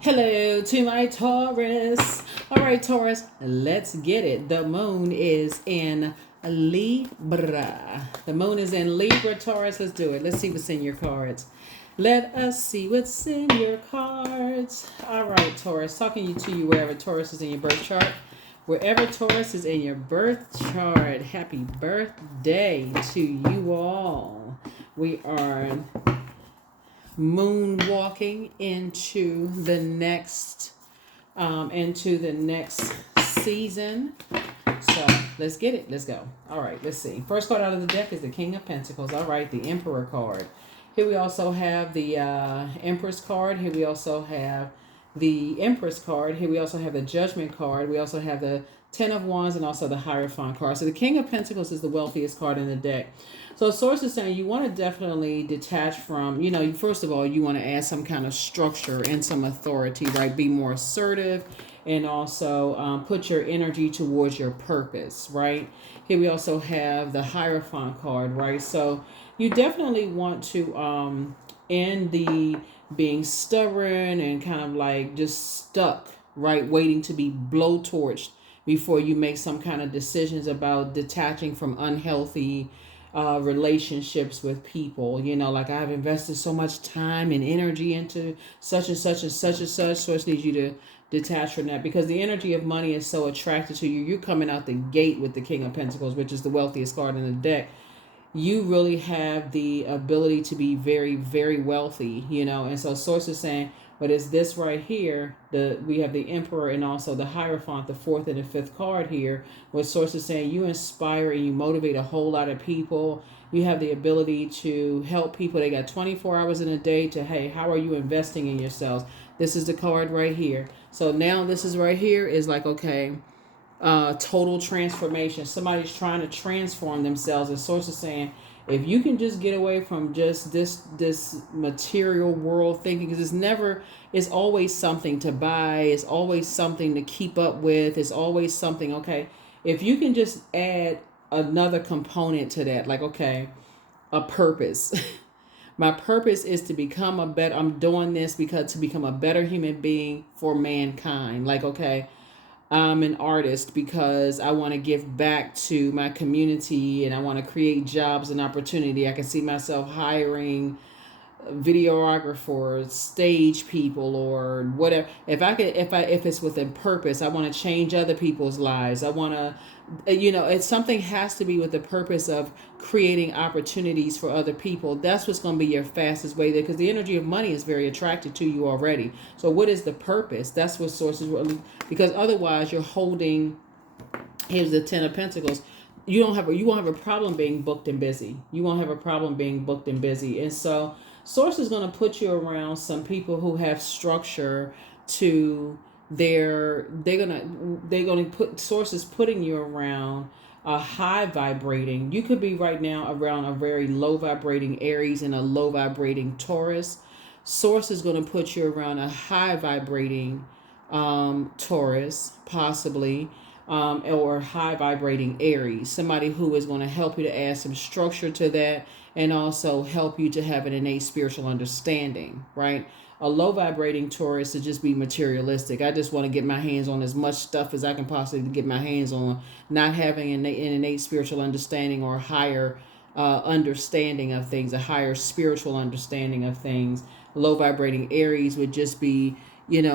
Hello to my Taurus. All right, Taurus, let's get it. The moon is in Libra. The moon is in Libra, Taurus. Let's do it. Let's see what's in your cards. Let us see what's in your cards. All right, Taurus, talking to you wherever Taurus is in your birth chart. Wherever Taurus is in your birth chart, happy birthday to you all. We are moonwalking into the next season. So let's get it. Let's go. All right, let's see. First card out of the deck is the King of Pentacles. All right, the Emperor card. Here we also have the Empress card. Here we also have the Empress card. Here we also have the Judgment card. We also have the Ten of Wands and also the Hierophant card. So the King of Pentacles is the wealthiest card in the deck. So source is saying you want to definitely detach from, first of all, you want to add some kind of structure and some authority, right? Be more assertive and also put your energy towards your purpose, right? Here we also have the Hierophant card, right? So you definitely want to end the being stubborn and kind of like just stuck, right? Waiting to be blowtorched before you make some kind of decisions about detaching from unhealthy relationships with people. Like I've invested so much time and energy into such and such and such and such. So it needs you to detach from that because the energy of money is so attracted to you. You're coming out the gate with the King of Pentacles, which is the wealthiest card in the deck. You really have the ability to be very, very wealthy, and so source is saying, but it's this right here, we have the Emperor and also the Hierophant, the fourth and the fifth card here, where source is saying you inspire and you motivate a whole lot of people. You have the ability to help people. They got 24 hours in a day to, hey, how are you investing in yourselves? This is the card right here. So now this is right here is like, okay, total transformation. Somebody's trying to transform themselves, and source is saying if you can just get away from just this material world thinking, because it's always something to buy, it's always something to keep up with, it's always something. Okay, if you can just add another component to that, like, okay, a purpose. My purpose is to become I'm doing this because to become a better human being for mankind. Like, okay, I'm an artist because I want to give back to my community and I want to create jobs and opportunity. I can see myself hiring videographers, stage people, or whatever. If it's with a purpose, I want to change other people's lives. I want to, it's something has to be with the purpose of creating opportunities for other people. That's what's going to be your fastest way there, because the energy of money is very attracted to you already. So what is the purpose? That's what sources, because otherwise you're holding. Here's the Ten of Pentacles. You won't have a problem being booked and busy. You won't have a problem being booked and busy, and so source is going to put you around some people who have structure to they're gonna put sources putting you around a high vibrating. You could be right now around a very low vibrating Aries and a low vibrating Taurus. Source is going to put you around a high vibrating Taurus, possibly, or high vibrating Aries. Somebody who is going to help you to add some structure to that and also help you to have an innate spiritual understanding, right? A low vibrating Taurus to just be materialistic. I just want to get my hands on as much stuff as I can possibly get my hands on, not having an innate spiritual understanding or higher understanding of things, a higher spiritual understanding of things. Low vibrating Aries would just be,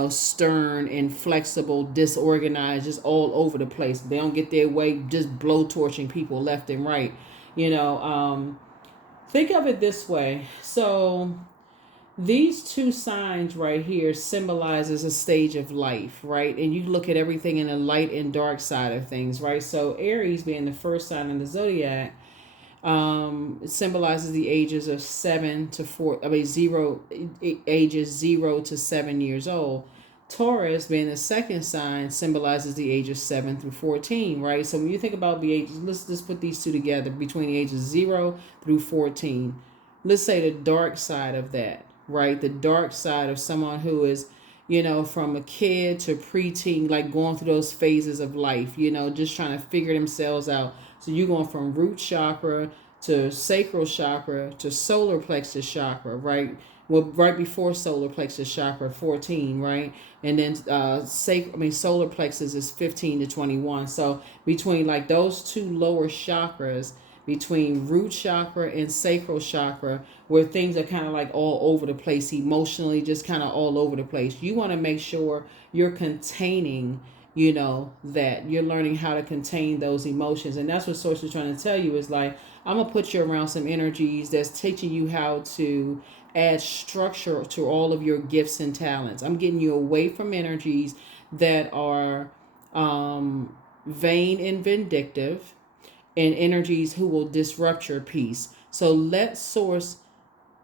stern, inflexible, disorganized, just all over the place. They don't get their way, just blowtorching people left and right. Think of it this way. So these two signs right here symbolizes a stage of life, right? And you look at everything in the light and dark side of things, right? So Aries being the first sign in the zodiac, it symbolizes the ages of 7 to 4. Ages 0 to 7 years old. Taurus being the second sign symbolizes the ages 7 through 14, right? So when you think about the ages, let's just put these two together between the ages 0 through 14. Let's say the dark side of that, right? The dark side of someone who is, from a kid to preteen, like going through those phases of life, just trying to figure themselves out. So you're going from root chakra to sacral chakra to solar plexus chakra, right? well, right before solar plexus chakra, 14, right? And then solar plexus is 15 to 21. So between like those two lower chakras, between root chakra and sacral chakra, where things are kind of like all over the place emotionally, just kind of all over the place, you want to make sure you're containing, that you're learning how to contain those emotions. And that's what source is trying to tell you, is like, I'm gonna put you around some energies that's teaching you how to add structure to all of your gifts and talents. I'm getting you away from energies that are vain and vindictive, and energies who will disrupt your peace. So let source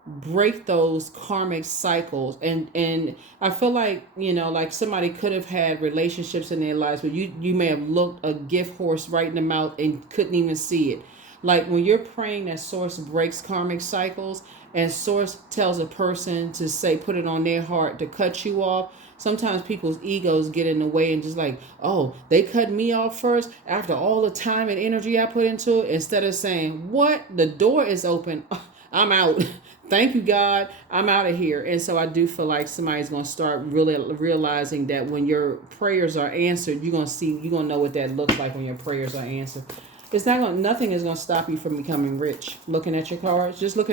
break those karmic cycles. And I feel like, like somebody could have had relationships in their lives, but you may have looked a gift horse right in the mouth and couldn't even see it. Like when you're praying that source breaks karmic cycles, and source tells a person to say, put it on their heart to cut you off, sometimes people's egos get in the way and just like, oh, they cut me off first after all the time and energy I put into it, instead of saying, what, the door is open, I'm out. Thank you, God, I'm out of here. And so I do feel like somebody's going to start really realizing that when your prayers are answered, you're going to know what that looks like when your prayers are answered. Nothing is going to stop you from becoming rich. Looking at your cards, just take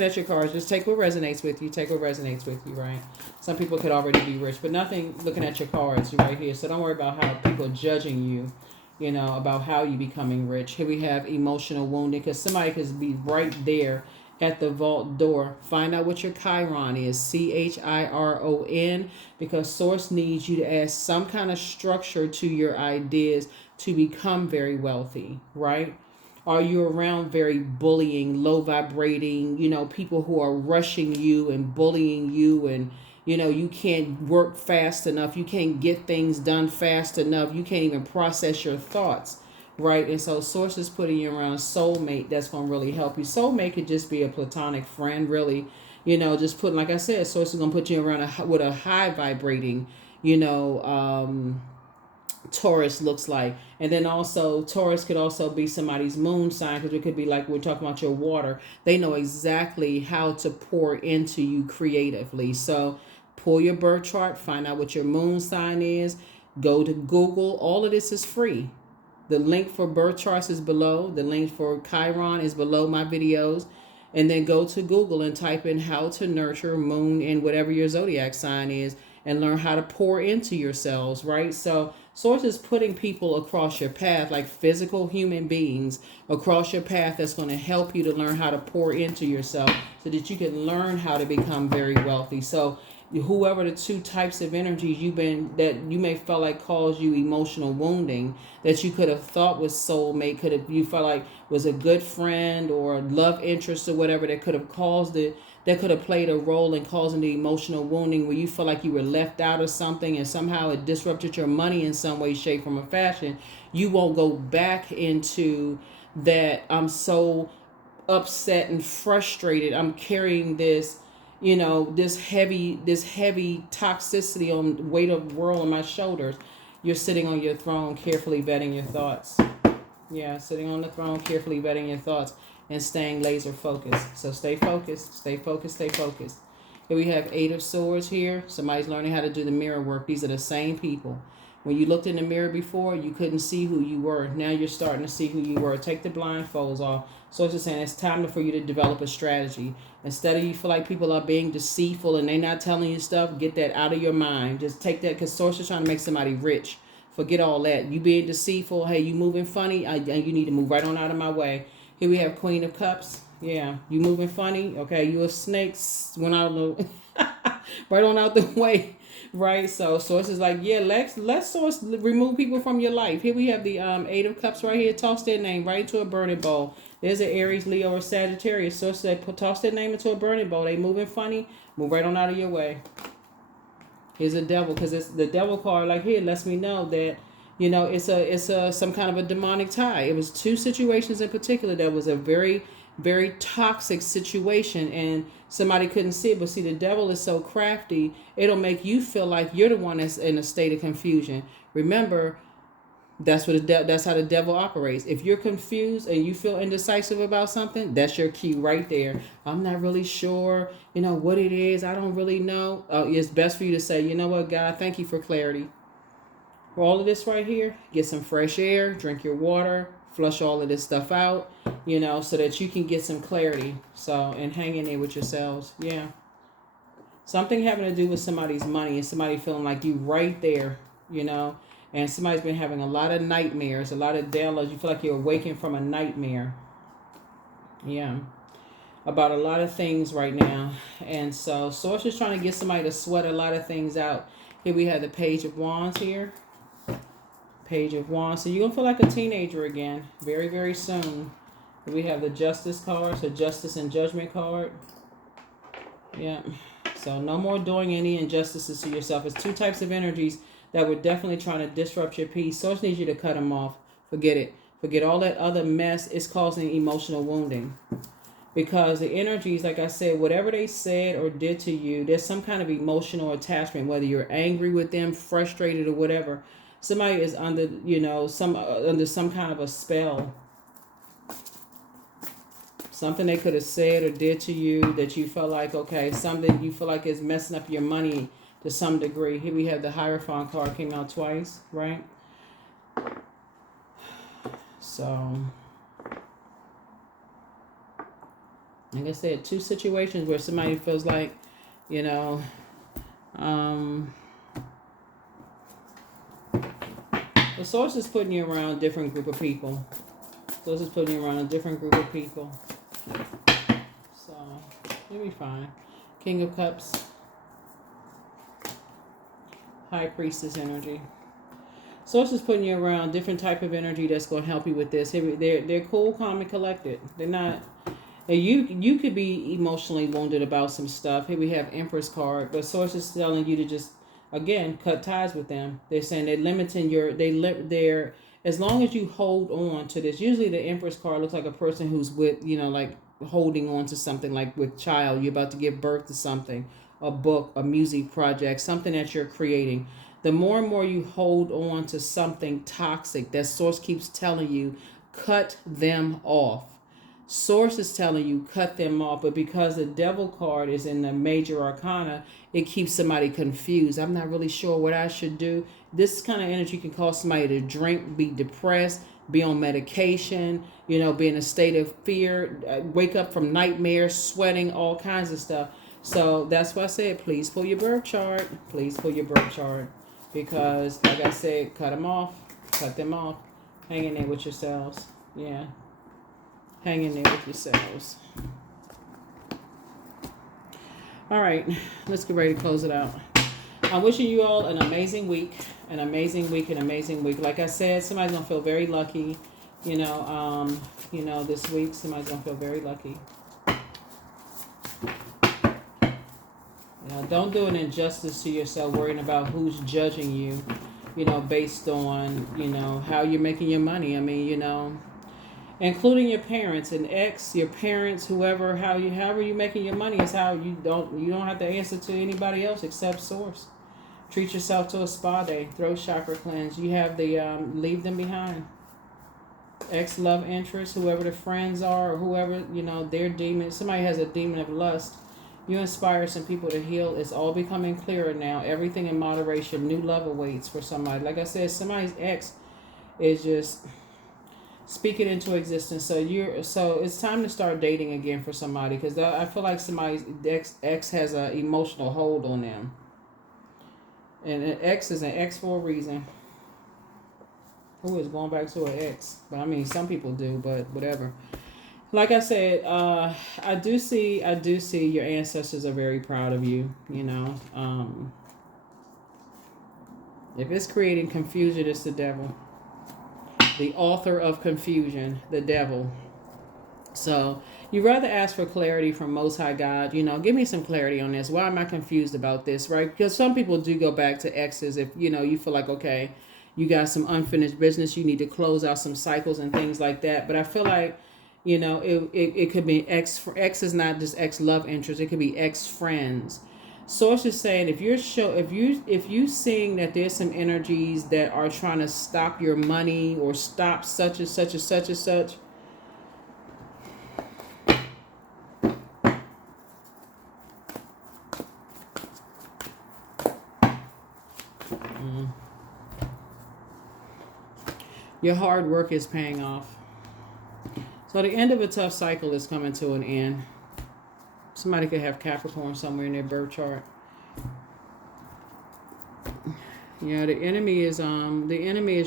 what resonates with you, right? Some people could already be rich, but nothing, looking at your cards right here. So don't worry about how people are judging you, about how you becoming rich. Here we have emotional wounding, because somebody could be right there at the vault door. Find out what your Chiron is, Chiron, because source needs you to add some kind of structure to your ideas to become very wealthy, right? Are you around very bullying, low vibrating, people who are rushing you and bullying you, and you can't work fast enough, you can't get things done fast enough, you can't even process your thoughts, right? And so source is putting you around a soulmate that's going to really help you. Soulmate could just be a platonic friend, really, just putting, like I said, source is going to put you around with a high vibrating, Taurus looks like. And then also Taurus could also be somebody's moon sign, because it could be like we're talking about your water. They know exactly how to pour into you creatively. So pull your birth chart, find out what your moon sign is, go to Google. All of this is free. The link for birth charts is below. The link for Chiron is below my videos. And then go to Google and type in how to nurture moon and whatever your zodiac sign is, and learn how to pour into yourselves, right? So source is putting people across your path, like physical human beings across your path, that's going to help you to learn how to pour into yourself so that you can learn how to become very wealthy. So whoever the two types of energies that you may feel like caused you emotional wounding, that you could have thought was soulmate, you felt like was a good friend or love interest or whatever, that could have that could have played a role in causing the emotional wounding, where you feel like you were left out of something and somehow it disrupted your money in some way, shape, form, or fashion. You won't go back into that. I'm so upset and frustrated, I'm carrying this, this heavy toxicity on weight of the world on my shoulders. You're sitting on your throne, carefully vetting your thoughts. Yeah, sitting on the throne, carefully vetting your thoughts and staying laser focused. So stay focused. Here we have 8 of Swords here. Somebody's learning how to do the mirror work. These are the same people. When you looked in the mirror before, you couldn't see who you were. Now you're starting to see who you were. Take the blindfolds off. So it's just saying it's time for you to develop a strategy. Instead of you feel like people are being deceitful and they're not telling you stuff, get that out of your mind. Just take that, because source is trying to make somebody rich. Forget all that. You being deceitful, hey, you moving funny, and you need to move right on out of my way. Here we have Queen of Cups. Yeah, you moving funny. Okay, you a snake. Went out right on out the way. Right, so source is like, yeah, let's source remove people from your life. Here we have the 8 of Cups right here. Toss their name right into a burning bowl. There's an Aries, Leo, or Sagittarius. Source said, toss their name into a burning bowl. They moving funny, move right on out of your way. Here's a devil, because it's the devil card. Like here lets me know that it's some kind of a demonic tie. It was 2 situations in particular that was a very, very toxic situation, and somebody couldn't see it. But see, the devil is so crafty, it'll make you feel like you're the one that's in a state of confusion. Remember, That's how the devil operates. If you're confused and you feel indecisive about something, that's your cue right there. I'm not really sure, what it is. I don't really know. It's best for you to say, you know what, God, thank you for clarity. For all of this right here, get some fresh air, drink your water, flush all of this stuff out, so that you can get some clarity. So, and hang in there with yourselves. Yeah. Something having to do with somebody's money and somebody feeling like you right there, and somebody's been having a lot of nightmares, a lot of downloads. You feel like you're awakened from a nightmare. Yeah. About a lot of things right now. And so Source is trying to get somebody to sweat a lot of things out. Here we have the Page of Wands here. Page of Wands. So you're going to feel like a teenager again very, very soon. We have the Justice card. So Justice and Judgment card. Yeah. So no more doing any injustices to yourself. It's two types of energies that were definitely trying to disrupt your peace. Source needs you to cut them off. Forget it. Forget all that other mess. It's causing emotional wounding. Because the energies, like I said, whatever they said or did to you, there's some kind of emotional attachment, whether you're angry with them, frustrated, or whatever. Somebody is under, under some kind of a spell. Something they could have said or did to you that you felt like, okay, something you feel like is messing up your money to some degree. Here we have the Hierophant card, came out twice, right? So, like I said, two situations where somebody feels like, the Source is putting you around a different group of people. Source is putting you around a different group of people. So, you'll be fine. King of Cups. High Priestess energy. Source is putting you around different type of energy that's going to help you with this. They're cool, calm, and collected. They're not... You could be emotionally wounded about some stuff. Here we have Empress card. But Source is telling you to just, again, cut ties with them. They're saying they're limiting they're as long as you hold on to this. Usually the Empress card looks like a person who's with, like holding on to something, like with child. You're about to give birth to something, a book, a music project, something that you're creating. The more and more you hold on to something toxic, that Source keeps telling you, cut them off. Source is telling you, cut them off. But because the Devil card is in the major arcana, it keeps somebody confused. I'm not really sure what I should do. This kind of energy can cause somebody to drink, be depressed, be on medication, be in a state of fear, wake up from nightmares, sweating, all kinds of stuff. So that's why I said, please pull your birth chart. Please pull your birth chart. Because, like I said, cut them off. Cut them off. Hang in there with yourselves. Yeah. Hang in there with yourselves. All right. Let's get ready to close it out. I'm wishing you all an amazing week. An amazing week. An amazing week. Like I said, somebody's going to feel very lucky. This week, somebody's going to feel very lucky. Don't do an injustice to yourself worrying about who's judging you, based on, how you're making your money. I mean, including your parents and your parents, however you're making your money is how you don't have to answer to anybody else except Source. Treat yourself to a spa day, throat chakra cleanse. You have the leave them behind. Ex-love interest, whoever the friends are, or whoever, their demon. Somebody has a demon of lust. You inspire some people to heal. It's all becoming clearer now. Everything in moderation. New love awaits for somebody. Like I said, somebody's ex is just speaking into existence. So it's time to start dating again for somebody, because I feel like somebody's ex has an emotional hold on them. And an ex is an ex for a reason. Who is going back to an ex? But I mean, some people do, but whatever. Like I said, I do see your ancestors are very proud of you, if it's creating confusion, it's the devil. The author of confusion, the devil. So you rather ask for clarity from Most High God, give me some clarity on this. Why am I confused about this, right? Because some people do go back to exes if, you feel like, okay, you got some unfinished business, you need to close out some cycles and things like that. But I feel like, it could be ex is not just ex love interest. It could be ex friends. Source is saying if you seeing that there's some energies that are trying to stop your money or stop such and such and such and such. Your hard work is paying off. So the end of a tough cycle is coming to an end. Somebody could have Capricorn somewhere in their birth chart. Yeah, the enemy is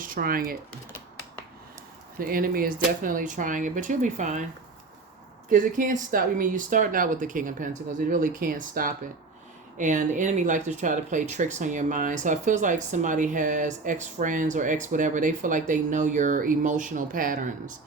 trying it. The enemy is definitely trying it, but you'll be fine. Because it can't stop. I mean, you're starting out with the King of Pentacles. It really can't stop it. And the enemy likes to try to play tricks on your mind. So it feels like somebody has ex-friends or ex-whatever. They feel like they know your emotional patterns.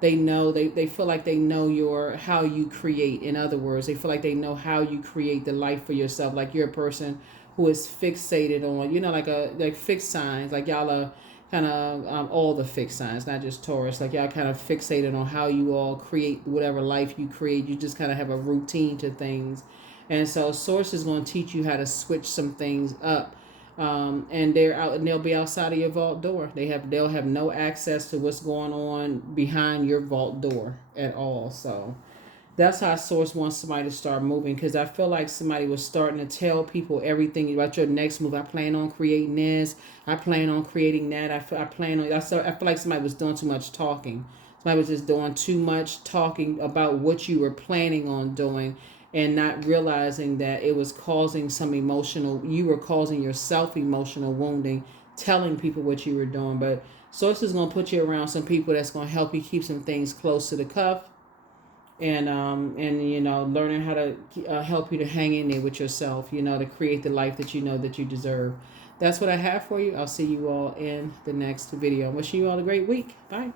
They know, they feel like they know how you create. In other words, they feel like they know how you create the life for yourself. Like you're a person who is fixated on, like fixed signs. Like y'all are kind of all the fixed signs, not just Taurus. Like y'all kind of fixated on how you all create whatever life you create. You just kind of have a routine to things. And so Source is going to teach you how to switch some things up. And they'll be outside of your vault door. They'll have no access to what's going on behind your vault door at all. So that's how Source wants somebody to start moving, because I feel like somebody was starting to tell people everything about your next move. I plan on creating this. I plan on creating that. I feel like somebody was doing too much talking. Somebody was just doing too much talking about what you were planning on doing, and not realizing that it was causing you were causing yourself emotional wounding, telling people what you were doing. But Source is going to put you around some people that's going to help you keep some things close to the cuff, and learning how to help you to hang in there with yourself, to create the life that you know that you deserve. That's what I have for you. I'll see you all in the next video. I'm wishing you all a great week. Bye.